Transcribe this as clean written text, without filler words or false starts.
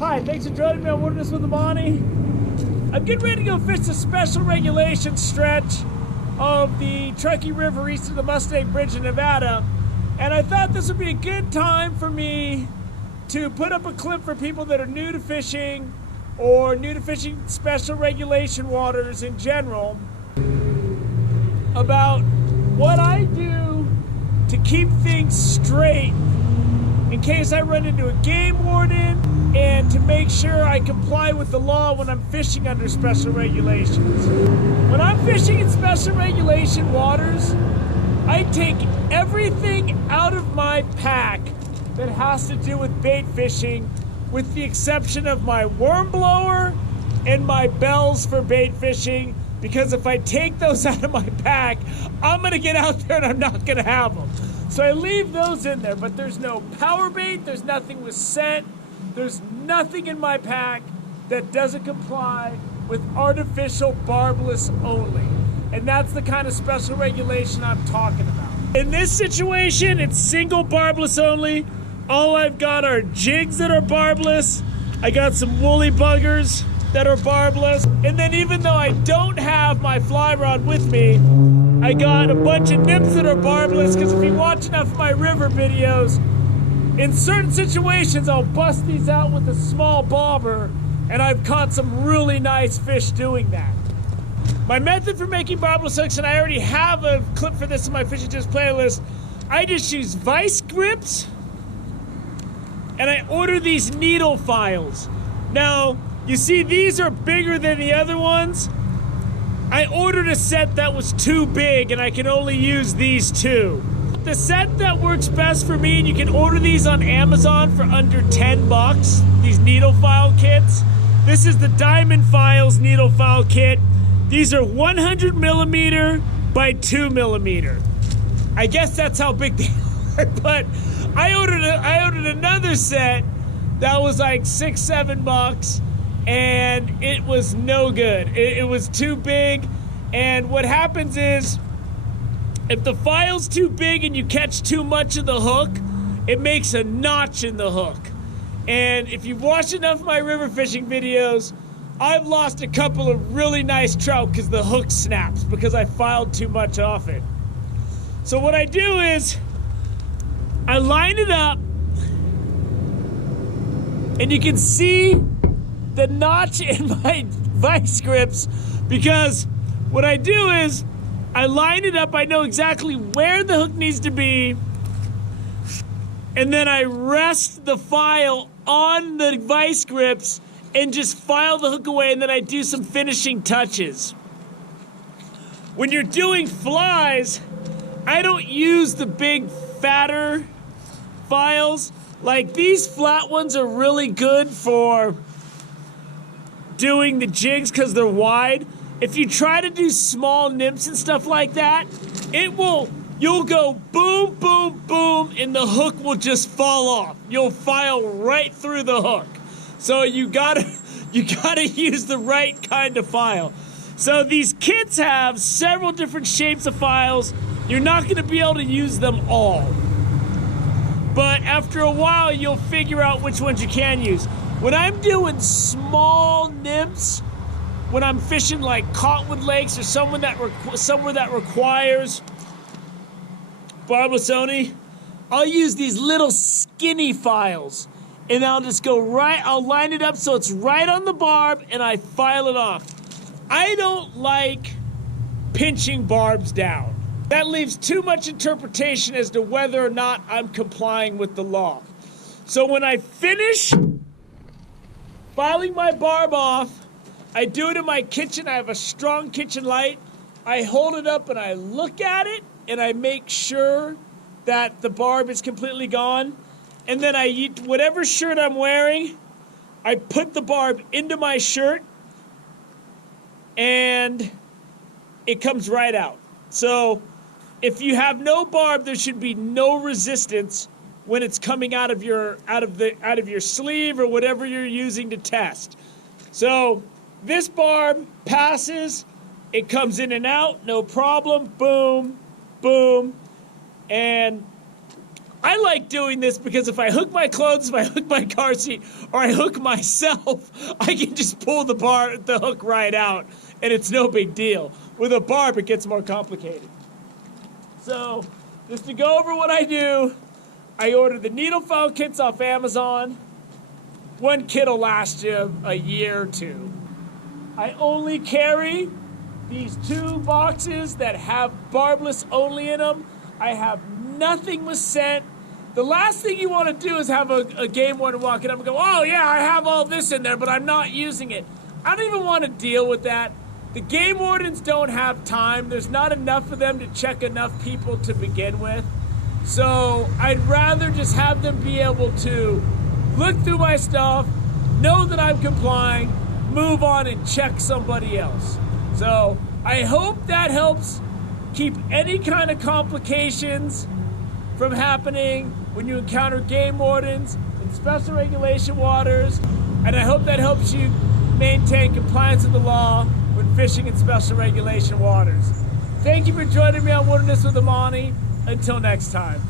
Hi, thanks for joining me on Wilderness with Amani. I'm getting ready to go fish the special regulation stretch of the Truckee River east of the Mustang Bridge in Nevada, and I thought this would be a good time for me to put up a clip for people that are new to fishing or new to fishing special regulation waters in general about what I do to keep things straight in case I run into a game warden, and to make sure I comply with the law when I'm fishing under special regulations. When I'm fishing in special regulation waters, I take everything out of my pack that has to do with bait fishing, with the exception of my worm blower and my bells for bait fishing, because if I take those out of my pack, I'm gonna get out there and I'm not gonna have them. So I leave those in there, but there's no power bait, there's nothing with scent, there's nothing in my pack that doesn't comply with artificial barbless only. And that's the kind of special regulation I'm talking about. In this situation, it's single barbless only. All I've got are jigs that are barbless. I got some woolly buggers that are barbless. And then even though I don't have my fly rod with me, I got a bunch of nymphs that are barbless, because if you watch enough of my river videos, in certain situations I'll bust these out with a small bobber, and I've caught some really nice fish doing that. My method for making barbless hooks, and I already have a clip for this in my Fishing Tips playlist, I just use vice grips, and I order these needle files. Now, you see these are bigger than the other ones. I ordered a set that was too big, and I can only use these two. The set that works best for me, and you can order these on Amazon for under 10 bucks, these needle file kits. This is the Diamond Files needle file kit. These are 100 millimeter by 2 millimeter. I guess that's how big they are, but I ordered another set that was like $6, $7, and it was no good. It was too big, and what happens is, if the file's too big and you catch too much of the hook, it makes a notch in the hook. And if you've watched enough of my river fishing videos, I've lost a couple of really nice trout because the hook snaps, because I filed too much off it. So what I do is, I line it up, and you can see the notch in my vice grips, because what I do is, I line it up, I know exactly where the hook needs to be, and then I rest the file on the vice grips and just file the hook away, and then I do some finishing touches. When you're doing flies, I don't use the big, fatter files. Like, these flat ones are really good for doing the jigs because they're wide. If you try to do small nymphs and stuff like that, you'll go boom, boom, boom, and the hook will just fall off. You'll file right through the hook. So you gotta use the right kind of file. So these kits have several different shapes of files. You're not gonna be able to use them all. But after a while, you'll figure out which ones you can use. When I'm doing small nymphs, when I'm fishing like Cottonwood Lakes or somewhere that requires barbless only, I'll use these little skinny files, and I'll just go right, I'll line it up so it's right on the barb, and I file it off. I don't like pinching barbs down. That leaves too much interpretation as to whether or not I'm complying with the law. So when I finish filing my barb off, I do it in my kitchen. I have a strong kitchen light. I hold it up and I look at it, and I make sure that the barb is completely gone. And then I eat whatever shirt I'm wearing, I put the barb into my shirt, and it comes right out. So if you have no barb, there should be no resistance when it's coming out of your sleeve or whatever you're using to test. So this barb passes, it comes in and out, no problem, boom, boom, and I like doing this because if I hook my clothes, if I hook my car seat, or I hook myself, I can just pull the hook right out, and it's no big deal. With a barb, it gets more complicated. So, just to go over what I do, I ordered the needle file kits off Amazon. One kit will last you a year or two. I only carry these 2 boxes that have barbless only in them. I have nothing with scent. The last thing you want to do is have a game warden walk in up and go, oh yeah, I have all this in there, but I'm not using it. I don't even want to deal with that. The game wardens don't have time. There's not enough of them to check enough people to begin with. So I'd rather just have them be able to look through my stuff, know that I'm complying, move on and check somebody else. So I hope that helps keep any kind of complications from happening when you encounter game wardens in special regulation waters, and I hope that helps you maintain compliance with the law when fishing in special regulation waters. Thank you for joining me on Wilderness with Amani. Until next time.